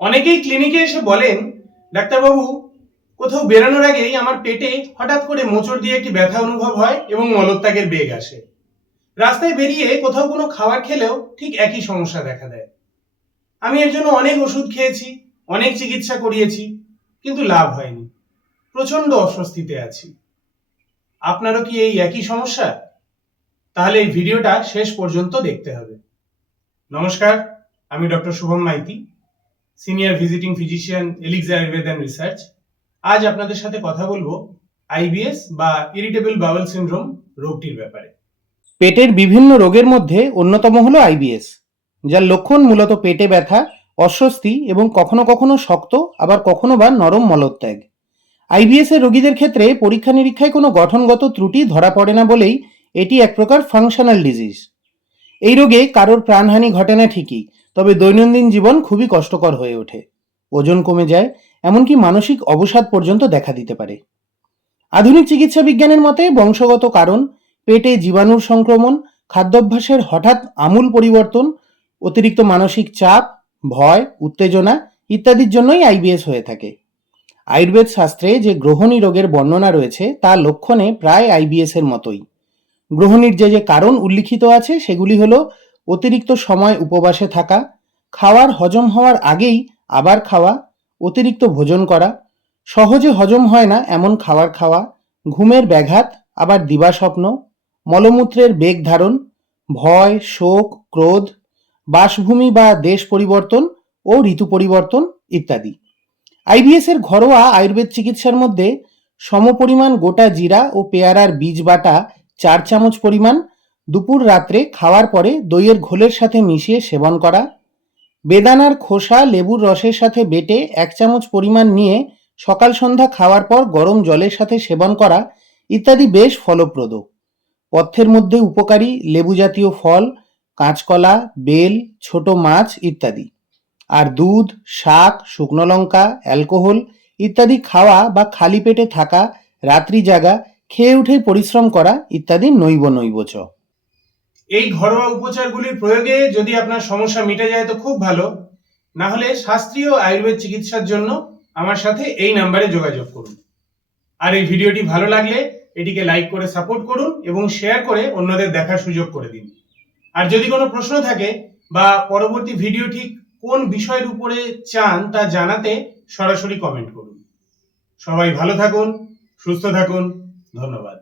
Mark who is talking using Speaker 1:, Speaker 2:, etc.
Speaker 1: অনেকেই ক্লিনিকে এসে বলেন, ডাক্তারবাবু, কোথাও বেরানোর আগেই আমার পেটে হঠাৎ করে মোচড় দিয়ে একটি ব্যথা অনুভব হয় এবং মলত্যাগের বেগ আসে। রাস্তায় বেরিয়ে কোথাও কোনো খাবার খেলেও ঠিক একই সমস্যা দেখা দেয়। আমি এর জন্য অনেক ওষুধ খেয়েছি, অনেক চিকিৎসা করিয়েছি, কিন্তু লাভ হয়নি। প্রচণ্ড অস্বস্তিতে আছি। আপনারও কি এই একই সমস্যা? তাহলে এই ভিডিওটা শেষ পর্যন্ত দেখতে হবে। নমস্কার, আমি doctor Shubham Maiti. Senior visiting physician Elix Ayurveda research আজ আপনাদের সাথে কথা বলব আইবিএস বা ইরিটেবল বাউল সিনড্রোম রোগটির ব্যাপারে। পেটের বিভিন্ন রোগের মধ্যে অন্যতম হলো আইবিএস যার লক্ষণ মূলত পেটে ব্যথা, অস্বস্তি এবং কখনো কখনো শক্ত, আবার কখনো বা নরম মলত্যাগ। আইবিএস এর রোগীদের ক্ষেত্রে পরীক্ষা নিরীক্ষায় কোনো গঠনগত ত্রুটি ধরা পড়ে না বলেই এটি এক প্রকার ফাংশনাল ডিজিজ এই রোগে কারোর প্রাণহানি ঘটে না ঠিকই তবে দৈনন্দিন জীবন খুবই কষ্টকর হয়ে ওঠে। ওজন কমে যায়, এমনকি মানসিক অবসাদ পর্যন্ত দেখা দিতে পারে। আধুনিক চিকিৎসা বিজ্ঞানের মতে বংশগত কারণ, পেটে জীবাণুর সংক্রমণ, খাদ্যাভ্যাসের হঠাৎ আমূল পরিবর্তন, অতিরিক্ত মানসিক চাপ, ভয়, উত্তেজনা ইত্যাদির জন্যই আইবিএস হয়ে থাকে। আয়ুর্বেদ শাস্ত্রে যে গ্রহণী রোগের বর্ণনা রয়েছে, তা লক্ষণে প্রায় আইবিএস এর মতোই। গ্রহণীর যে যে কারণ উল্লিখিত আছে, সেগুলি হলো অতিরিক্ত সময় উপবাসে থাকা, খাওয়ার হজম হওয়ার আগেই আবার খাওয়া, অতিরিক্ত ভোজন করা, সহজে হজম হয় না এমন খাবার খাওয়া, ঘুমের ব্যাঘাত, আবার দিবাস্বপ্ন, মলমূত্রের বেগ ধারণ, ভয়, শোক, ক্রোধ, বাসভূমি বা দেশ পরিবর্তন ও ঋতু পরিবর্তন ইত্যাদি। আইবিএস এর ঘরোয়া আয়ুর্বেদ চিকিৎসার মধ্যে সমপরিমাণ গোটা জিরা ও পেয়ারার বীজ বাটা চার চামচ পরিমাণ দুপুর রাত্রে খাওয়ার পরে দইয়ের ঘোলের সাথে মিশিয়ে সেবন করা, বেদানার খোসা, লেবুর রসের সাথে বেটে এক চামচ পরিমাণ নিয়ে সকাল সন্ধ্যা খাওয়ার পর গরম জলের সাথে সেবন করা ইত্যাদি বেশ ফলপ্রদ। পথ্যের মধ্যে উপকারী লেবু জাতীয় ফল, কাঁচকলা, বেল, ছোট মাছ ইত্যাদি। আর দুধ, শাক, শুকনো লঙ্কা, অ্যালকোহল ইত্যাদি খাওয়া বা খালি পেটে থাকা রাত্রি জাগা খেয়ে উঠে পরিশ্রম করা ইত্যাদি নৈব নৈবচ। এই ঘরোয়া উপচারগুলির প্রয়োগে যদি আপনার সমস্যা মিটে যায় তো খুব ভালো। না হলে শাস্ত্রীয় আয়ুর্বেদ চিকিৎসার জন্য আমার সাথে এই নাম্বারে যোগাযোগ করুন। আর এই ভিডিওটি ভালো লাগলে এটিকে লাইক করে সাপোর্ট করুন এবং শেয়ার করে অন্যদের দেখার সুযোগ করে দিন। আর যদি কোনো প্রশ্ন থাকে বা পরবর্তী ভিডিও ঠিক কোন বিষয়ের উপরে চান তা জানাতে সরাসরি কমেন্ট করুন। সবাই ভালো থাকুন, সুস্থ থাকুন, ধন্যবাদ।